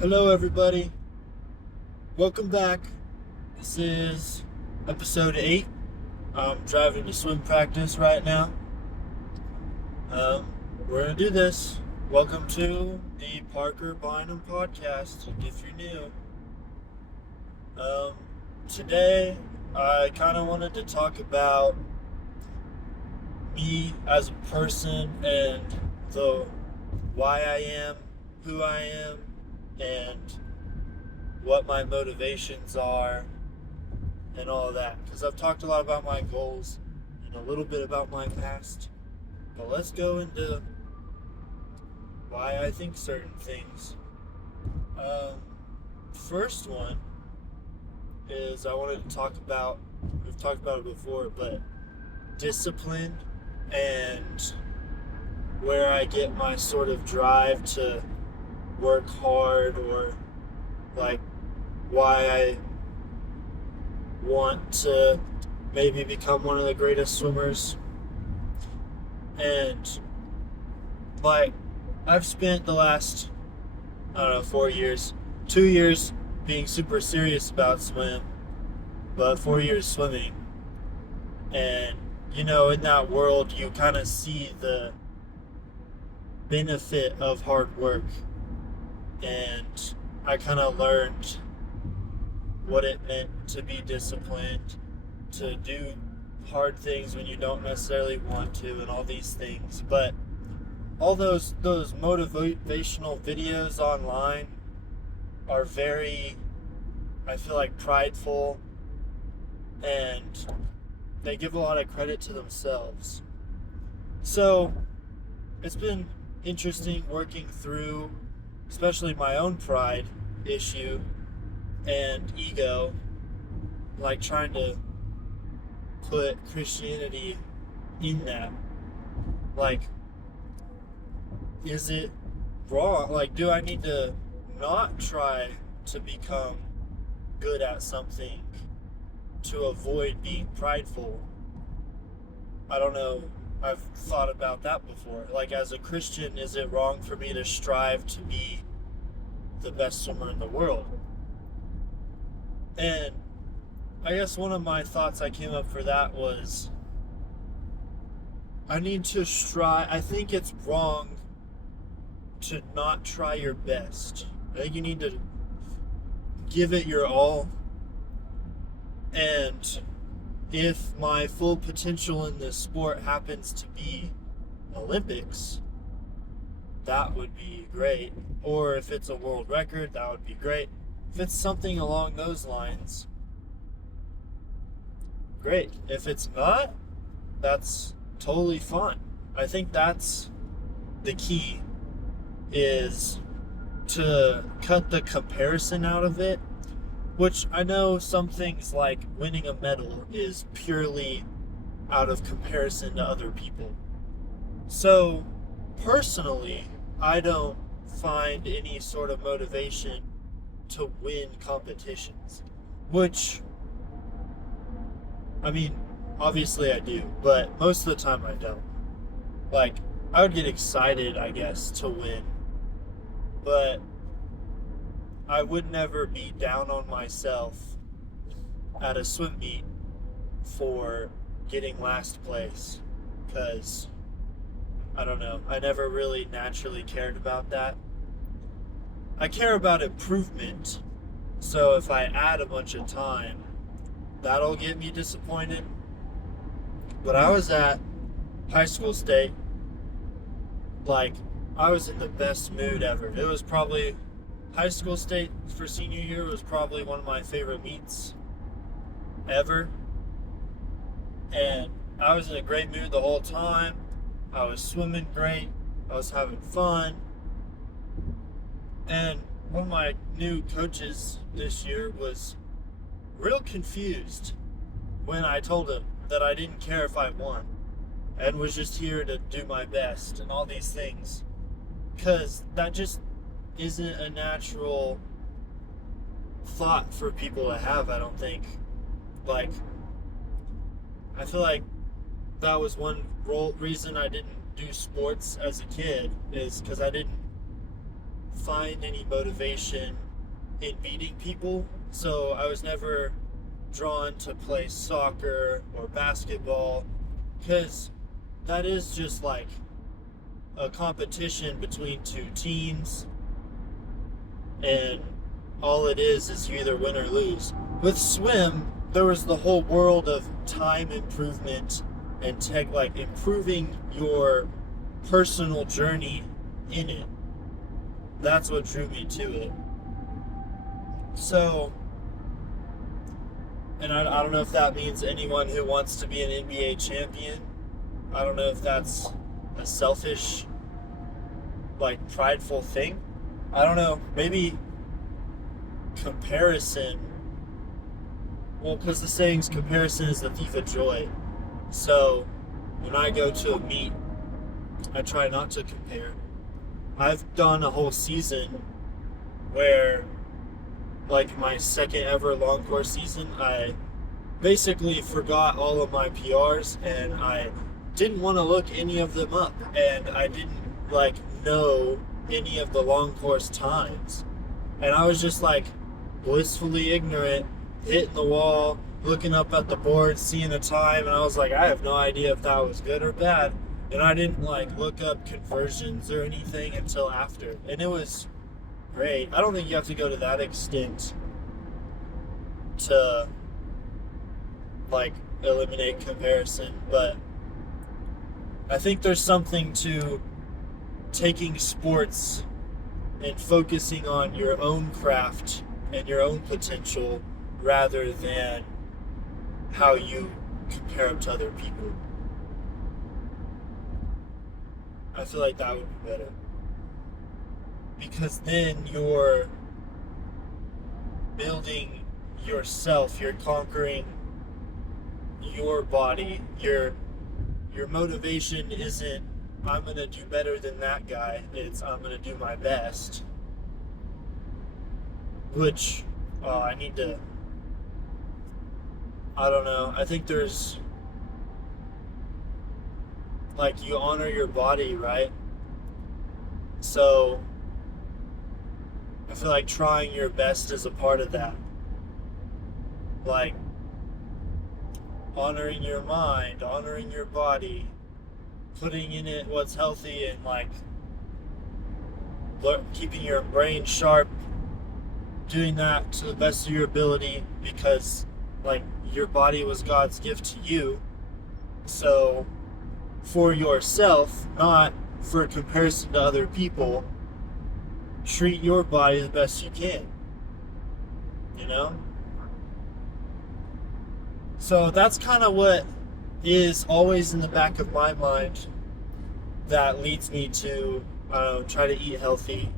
Hello, everybody. Welcome back. This is episode 8. I'm driving to swim practice right now. Um, we're going to do this. Welcome to the PBynum podcast, if you're new. Um, Today, I kind of wanted to talk about me as a person and the why I am who I am and what my motivations are and all that. Because I've talked a lot about my goals and a little bit about my past. But let's go into why I think certain things. First one is I wanted to talk about, we've talked about it before, but discipline and where I get my sort of drive to work hard, or like why I want to maybe become one of the greatest swimmers. And like I've spent the last, I don't know, 4 years, 2 years being super serious about swim, but 4 years swimming. And in that world you kind of see the benefit of hard work, and I kind of learned what it meant to be disciplined, to do hard things when you don't necessarily want to, and all these things. But all those motivational videos online are very, I feel like, prideful, and they give a lot of credit to themselves. So it's been interesting working through, especially my own pride issue and ego, like trying to put Christianity in that. Like, is it wrong? Like, do I need to not try to become good at something to avoid being prideful? I don't know. I've thought about that before. Like, as a Christian, is it wrong for me to strive to be the best swimmer in the world? And I guess one of my thoughts I came up for that was I need to strive. I think it's wrong to not try your best. I think you need to give it your all. And if my full potential in this sport happens to be Olympics, that would be great. Or if it's a world record, that would be great. If it's something along those lines, great. If it's not, that's totally fine. I think that's the key, is to cut the comparison out of it, which I know some things like winning a medal is purely out of comparison to other people. So personally, I don't find any sort of motivation to win competitions, which, I mean, obviously I do, but most of the time I don't. Like, I would get excited, I guess, to win, but I would never be down on myself at a swim meet for getting last place, because I don't know, I never really naturally cared about that. I care about improvement, so if I add a bunch of time, that'll get me disappointed. But I was at high school state, like, I was in the best mood ever. It was probably, high school state for senior year was probably one of my favorite meets ever. And I was in a great mood the whole time. I was swimming great. I was having fun. And one of my new coaches this year was real confused when I told him that I didn't care if I won and was just here to do my best and all these things. Because that just isn't a natural thought for people to have, I don't think. Like, I feel like that was one reason I didn't do sports as a kid, is because I didn't find any motivation in beating people, so I was never drawn to play soccer or basketball, because that is just like a competition between two teams, and all it is you either win or lose. With swim, there was the whole world of time improvement and tech, like improving your personal journey in it. That's what drew me to it. So, and I don't know if that means anyone who wants to be an NBA champion. I don't know if that's a selfish, like, prideful thing. I don't know. Maybe comparison. Well, because the saying's comparison is the thief of joy. So, when I go to a meet, I try not to compare. I've done a whole season where, like my second ever long course season, I basically forgot all of my PRs and I didn't want to look any of them up, and I didn't like know any of the long course times, and I was just like blissfully ignorant, hitting the wall, looking up at the board, seeing a time, and I was like, I have no idea if that was good or bad, and I didn't like look up conversions or anything until after, and it was great. I don't think you have to go to that extent to like eliminate comparison, but I think there's something to taking sports and focusing on your own craft and your own potential rather than how you compare them to other people. I feel like that would be better. Because then you're building yourself, you're conquering your body. Your motivation isn't, I'm going to do better than that guy. It's, I'm going to do my best. Which, I need to, I don't know. I think there's, like, you honor your body, right? So, I feel like trying your best is a part of that. Like, honoring your mind, honoring your body, putting in it what's healthy, and like keeping your brain sharp, doing that to the best of your ability, because like your body was God's gift to you. So for yourself, not for comparison to other people, treat your body the best you can, you know? So that's kind of what is always in the back of my mind that leads me to try to eat healthy,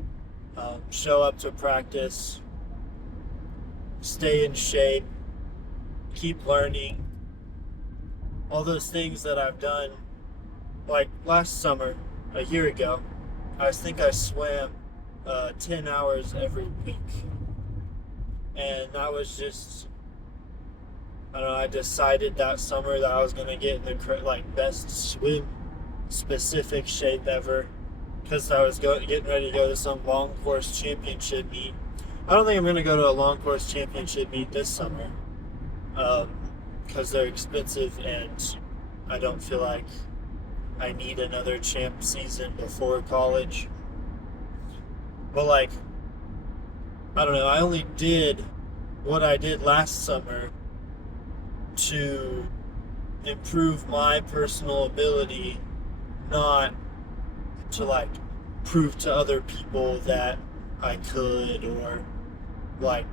show up to practice, stay in shape, keep learning, all those things that I've done. Like last summer, a year ago, I think I swam 10 hours every week, and that was just, I don't know, I decided that summer that I was going to get in the like best swim specific shape ever, because I was getting ready to go to some long course championship meet. I don't think I'm going to go to a long course championship meet this summer, because they're expensive and I don't feel like I need another champ season before college. But like, I don't know, I only did what I did last summer to improve my personal ability, not to like prove to other people that I could, or like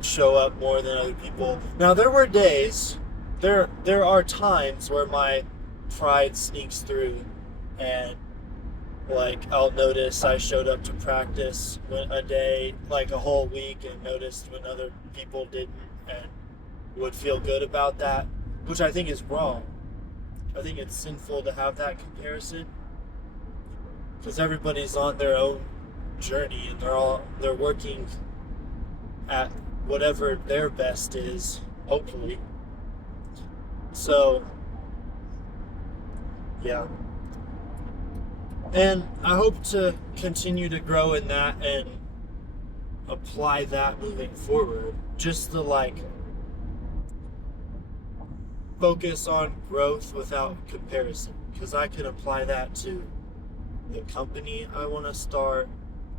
show up more than other people. Now there were days, there are times where my pride sneaks through, and like I'll notice I showed up to practice a day, like a whole week, and noticed when other people didn't, and would feel good about that, which I think is wrong. I think it's sinful to have that comparison, because everybody's on their own journey, and they're working at whatever their best is, hopefully. So yeah, And I hope to continue to grow in that and apply that moving forward. Just to like focus on growth without comparison. Because I can apply that to the company I want to start,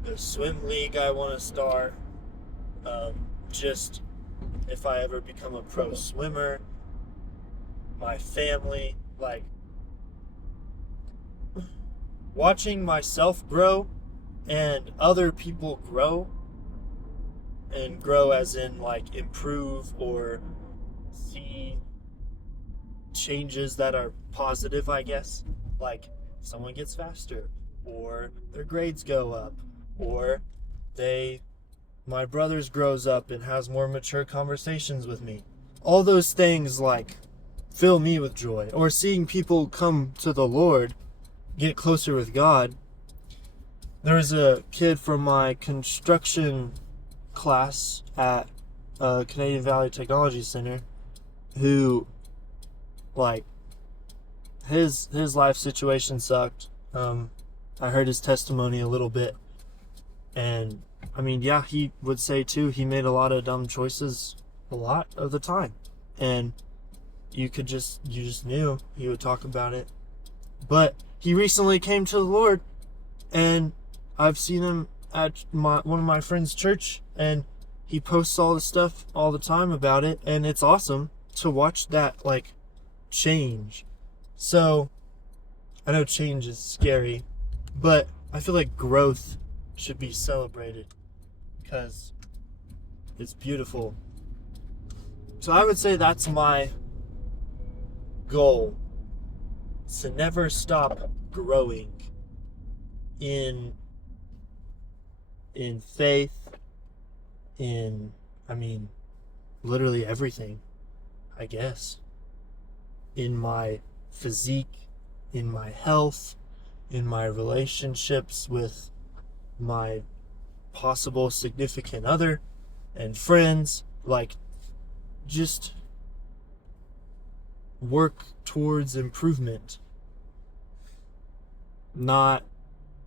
the swim league I want to start, just if I ever become a pro swimmer, my family, like watching myself grow and other people grow, and grow as in like improve or see changes that are positive, I guess. Like someone gets faster, or their grades go up, or my brothers grows up and has more mature conversations with me. All those things like fill me with joy. Or seeing people come to the Lord, get closer with God. There's a kid from my construction class at Canadian Valley Technology Center who, like, his life situation sucked. I heard his testimony a little bit, and I mean, yeah, he would say too, he made a lot of dumb choices a lot of the time, and you just knew he would talk about it. But he recently came to the Lord, and I've seen him at one of my friends' church, and he posts all the stuff all the time about it, and it's awesome to watch that like change. So I know change is scary, but I feel like growth should be celebrated because it's beautiful. So I would say that's my goal, to never stop growing in faith, I mean, literally everything, I guess. In my physique, in my health, in my relationships with my possible significant other and friends, like, just work towards improvement. Not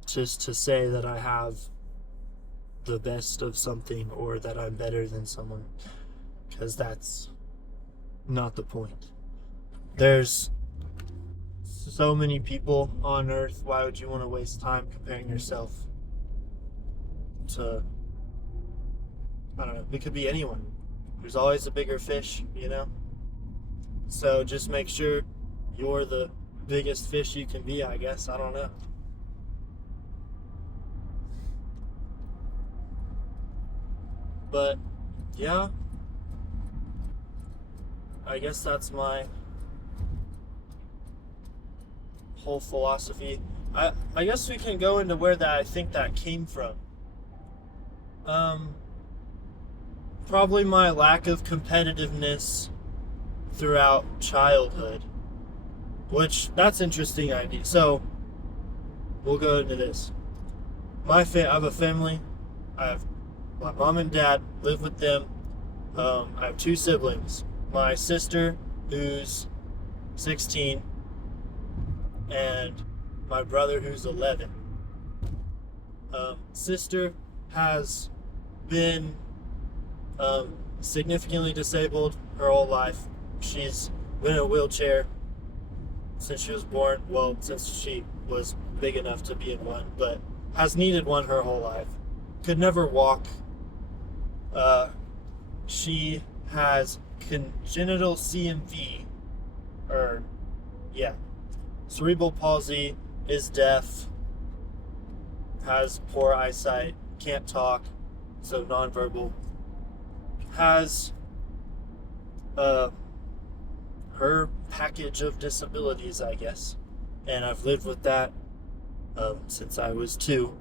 just to say that I have the best of something or that I'm better than someone, because that's not the point. There's so many people on earth. Why would you want to waste time comparing yourself to, I don't know, it could be anyone. There's always a bigger fish, you know? So just make sure you're the biggest fish you can be, I guess. I don't know. But yeah, I guess that's my whole philosophy. I guess we can go into where that I think that came from. Probably my lack of competitiveness throughout childhood, which that's interesting idea. So we'll go into this. I have a family. I have my mom and dad, live with them. I have two siblings. My sister, who's 16, and my brother, who's 11. Sister has been significantly disabled her whole life. She's been in a wheelchair since she was born. Well, since she was big enough to be in one, but has needed one her whole life. Could never walk. She has congenital CMV, cerebral palsy, is deaf, has poor eyesight, can't talk, so nonverbal, has her package of disabilities, I guess, and I've lived with that since I was 2.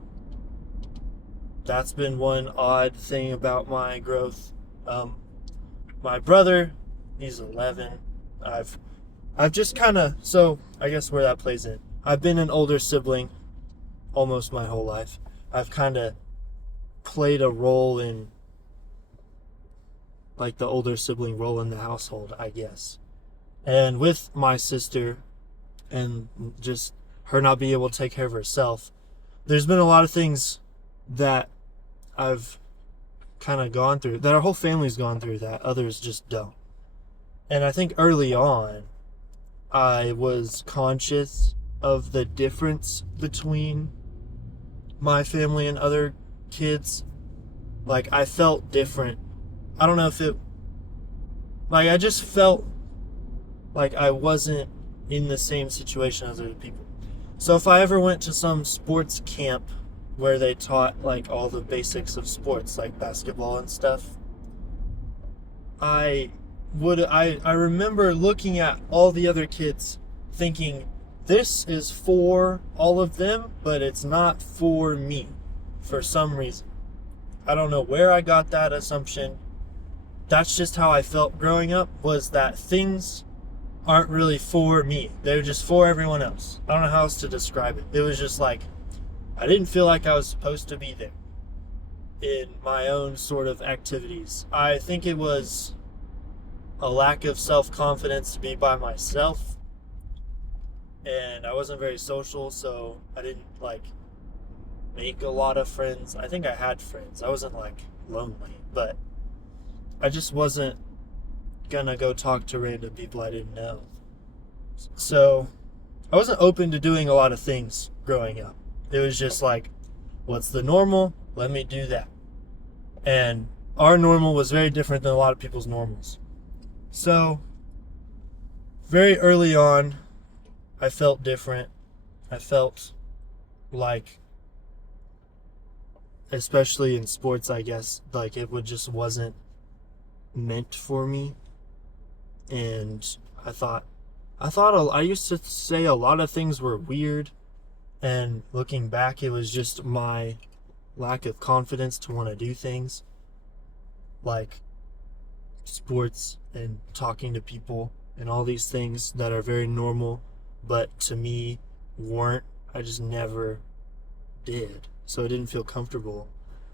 That's been one odd thing about my growth. My brother, he's 11. I've just kind of, so I guess where that plays in. I've been an older sibling almost my whole life. I've kind of played a role in, like, the older sibling role in the household, I guess. And with my sister, and just her not being able to take care of herself. There's been a lot of things that I've kind of gone through, that our whole family's gone through, that others just don't. And I think early on, I was conscious of the difference between my family and other kids. Like, I felt different. I don't know if it... Like, I just felt like I wasn't in the same situation as other people. So if I ever went to some sports camp where they taught, like, all the basics of sports, like basketball and stuff, I remember looking at all the other kids thinking, this is for all of them, but it's not for me for some reason. I don't know where I got that assumption. That's just how I felt growing up, was that things aren't really for me. They're just for everyone else. I don't know how else to describe it. It was just like, I didn't feel like I was supposed to be there in my own sort of activities. I think it was a lack of self-confidence to be by myself, and I wasn't very social, so I didn't like make a lot of friends. I think I had friends. I wasn't like lonely, but I just wasn't gonna go talk to random people I didn't know. So I wasn't open to doing a lot of things growing up. It was just like, what's the normal? Let me do that. And our normal was very different than a lot of people's normals. So very early on, I felt different. I felt like, especially in sports, I guess, like it just wasn't meant for me. And I used to say a lot of things were weird, and looking back, it was just my lack of confidence to want to do things like sports and talking to people and all these things that are very normal, but to me weren't. I just never did. So I didn't feel comfortable.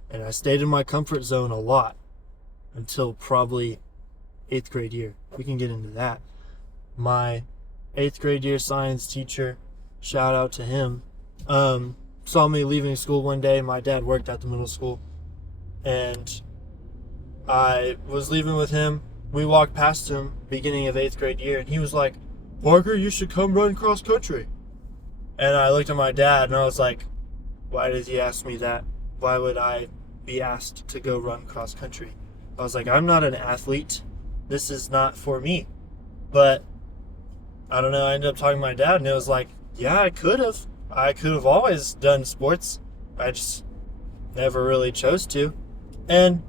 And I stayed in my comfort zone a lot until probably 8th grade year. We can get into that. My 8th grade year science teacher, shout out to him, saw me leaving school one day. My dad worked at the middle school, and I was leaving with him. We walked past him beginning of 8th grade year, and he was like, Parker, you should come run cross country. And I looked at my dad, and I was like, why did he ask me that? Why would I be asked to go run cross country? I was like, I'm not an athlete. This is not for me. But I don't know, I ended up talking to my dad, and it was like, yeah, I could have always done sports. I just never really chose to. And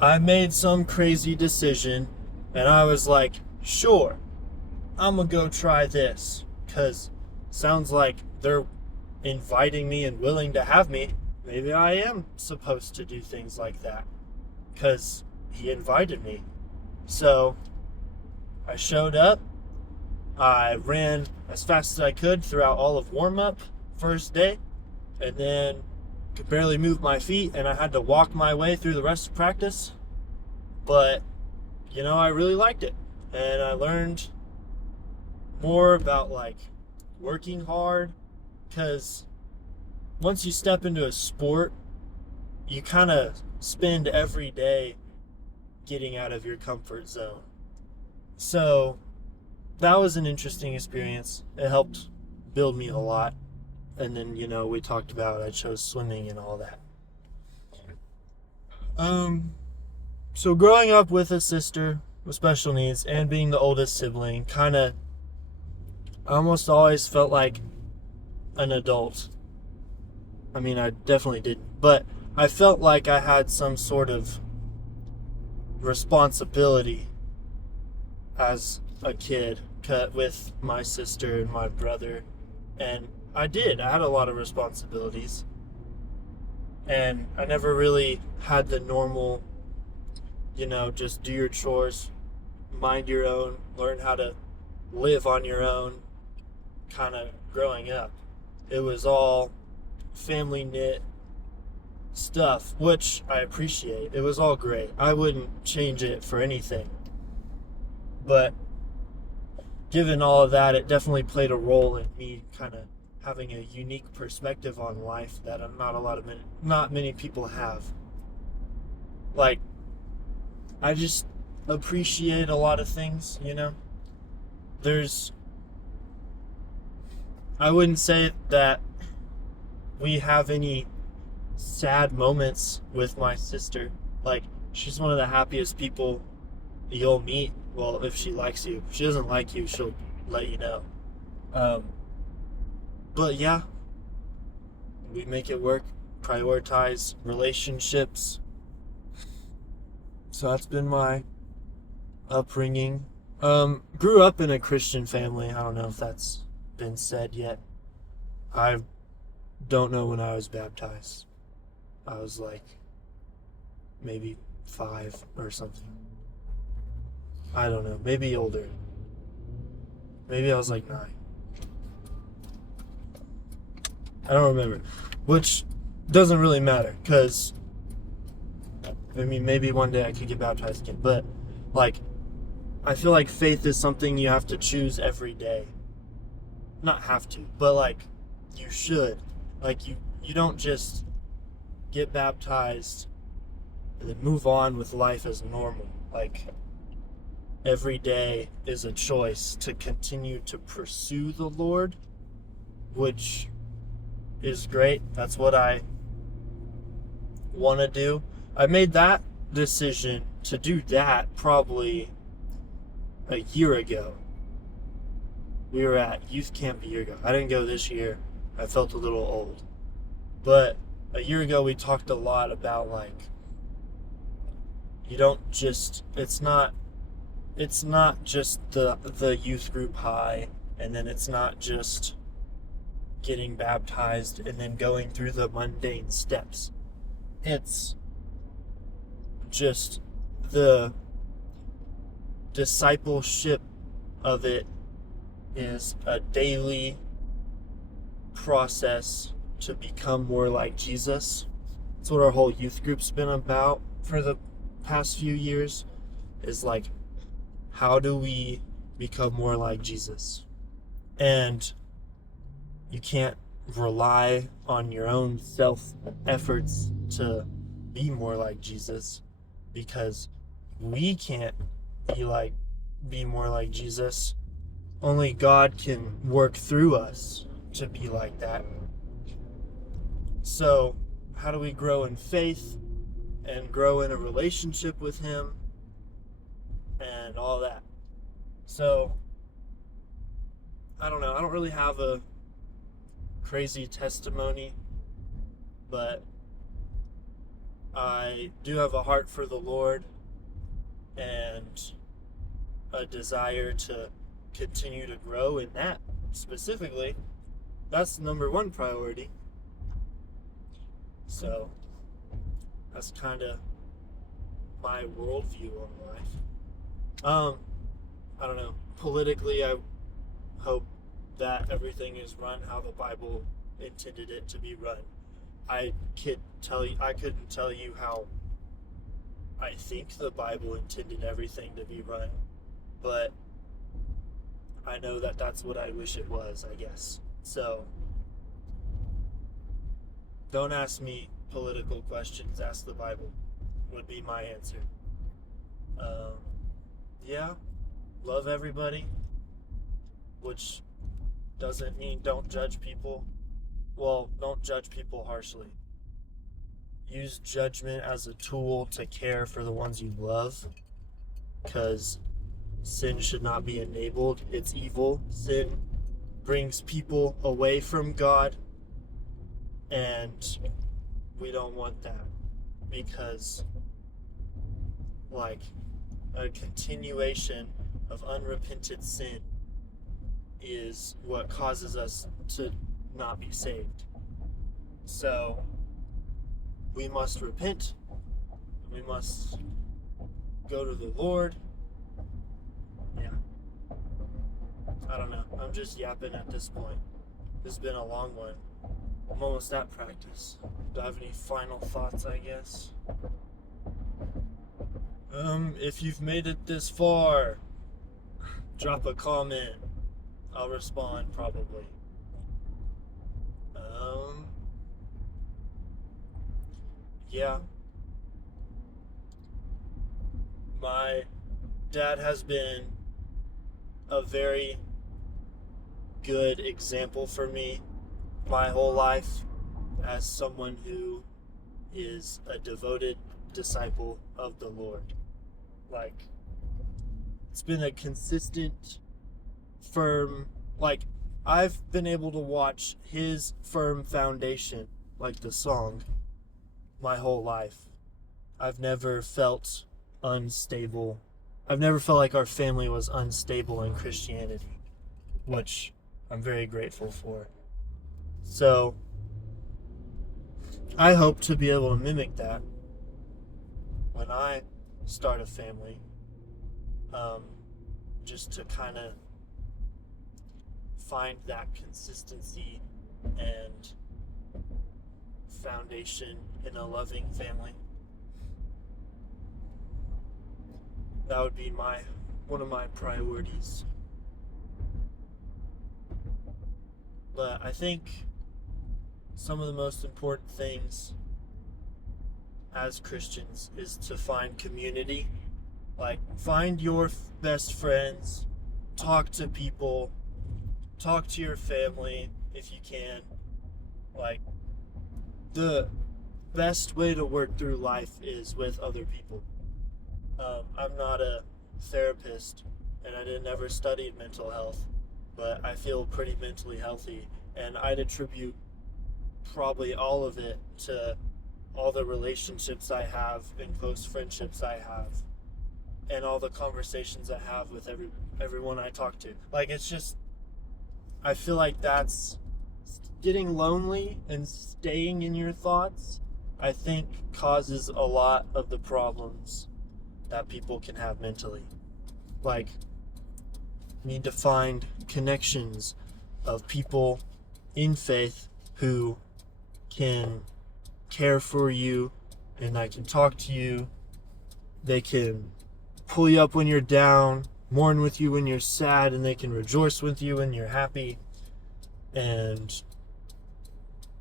I made some crazy decision, and I was like, sure, I'm gonna go try this, because sounds like they're inviting me and willing to have me. Maybe I am supposed to do things like that, because he invited me. So I showed up. I ran as fast as I could throughout all of warm-up first day, and then could barely move my feet, and I had to walk my way through the rest of practice. But, I really liked it, and I learned more about, like, working hard, because once you step into a sport, you kind of spend every day getting out of your comfort zone. So that was an interesting experience. It helped build me a lot. And then, we talked about I chose swimming and all that. So growing up with a sister with special needs and being the oldest sibling, I almost always felt like an adult. I mean, I definitely didn't, but I felt like I had some sort of responsibility as a kid with my sister and my brother, and I had a lot of responsibilities, and I never really had the normal, just do your chores, mind your own, learn how to live on your own kind of growing up. It was all family knit stuff, which I appreciate. It was all great. I wouldn't change it for anything. But given all of that, it definitely played a role in me kind of having a unique perspective on life that not many people have. Like, I just appreciate a lot of things, you know? There's, I wouldn't say that we have any sad moments with my sister. Like, she's one of the happiest people you'll meet. Well, if she likes you. If she doesn't like you, she'll let you know. But yeah, we make it work, prioritize relationships. So that's been my upbringing. Grew up in a Christian family. I don't know if that's been said yet. I don't know when I was baptized. I was like maybe 5 or something. I don't know. Maybe older. Maybe I was like 9. I don't remember. Which doesn't really matter, because I mean, maybe one day I could get baptized again. But like, I feel like faith is something you have to choose every day. Not have to, but like, you should. Like, you don't just get baptized and then move on with life as normal. Like, every day is a choice to continue to pursue the Lord, which is great. That's what I want to do. I made that decision to do that probably a year ago. We were at youth camp a year ago. I didn't go this year. I felt a little old. But a year ago we talked a lot about, like, you don't just, it's not just the youth group high, and then it's not just getting baptized and then going through the mundane steps. It's just the discipleship of it is a daily process to become more like Jesus. That's what our whole youth group's been about for the past few years, is like, how do we become more like Jesus? And you can't rely on your own self efforts to be more like Jesus, because we can't be more like Jesus. Only God can work through us to be like that. So, how do we grow in faith and grow in a relationship with Him and all that? So, I don't know. I don't really have a crazy testimony, but I do have a heart for the Lord and a desire to continue to grow in that specifically. That's the number one priority. So that's kind of my worldview on life. I don't know. Politically, I hope that everything is run how the Bible intended it to be run. I couldn't tell you how I think the Bible intended everything to be run, but I know that that's what I wish it was, I guess. So, don't ask me political questions, ask the Bible, would be my answer. Yeah, love everybody, which doesn't mean don't judge people. Well, don't judge people harshly. Use judgment as a tool to care for the ones you love, because sin should not be enabled. It's evil. Sin brings people away from God, and we don't want that, because like a continuation of unrepented sin is what causes us to not be saved. So we must repent. We must go to the Lord. Yeah. I don't know. I'm just yapping at this point. This has been a long one. I'm almost at practice. Do I have any final thoughts, I guess? If you've made it this far, drop a comment. I'll respond probably. yeah, my dad has been a very good example for me my whole life as someone who is a devoted disciple of the Lord. Like, it's been a consistent, firm, like, I've been able to watch his firm foundation, like the song, my whole life. I've never felt unstable. I've never felt like our family was unstable in Christianity, which I'm very grateful for. So, I hope to be able to mimic that when I start a family, just to kind of find that consistency and foundation in a loving family. That would be one of my priorities. But I think some of the most important things as Christians is to find community. Like, find your best friends, talk to people, talk to your family if you can. Like, the best way to work through life is with other people. I'm not a therapist, and I never studied mental health, but I feel pretty mentally healthy, and I'd attribute probably all of it to all the relationships I have and close friendships I have, and all the conversations I have with everyone I talk to. Like, it's just, I feel like that's getting lonely and staying in your thoughts, I think causes a lot of the problems that people can have mentally. Like, you need to find connections of people in faith who can care for you, and I can talk to you. They can pull you up when you're down, mourn with you when you're sad, and they can rejoice with you when you're happy, and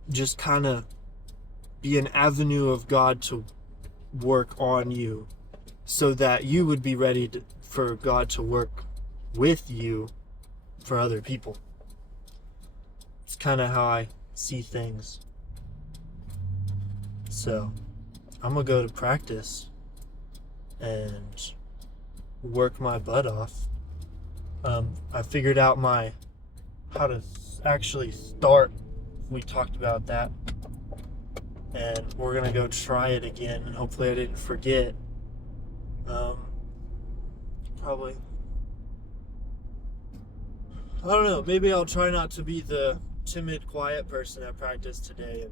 just kind of be an avenue of God to work on you, so that you would be ready for God to work with you for other people. It's kind of how I see things. So, I'm going to go to practice and work my butt off. I figured out how to actually start. We talked about that. And we're going to go try it again, and hopefully I didn't forget. Probably. I don't know. Maybe I'll try not to be the timid, quiet person at practice today, and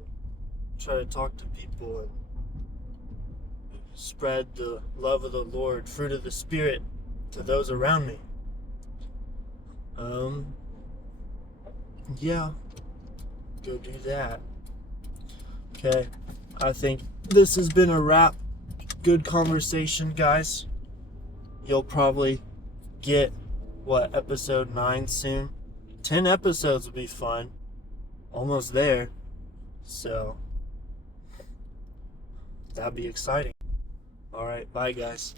try to talk to people and spread the love of the Lord, fruit of the Spirit, to those around me. Yeah. Go do that. Okay. I think this has been a wrap. Good conversation, guys. You'll probably get, episode 9 soon? 10 episodes would be fun. Almost there. So, that'd be exciting. Alright, bye guys.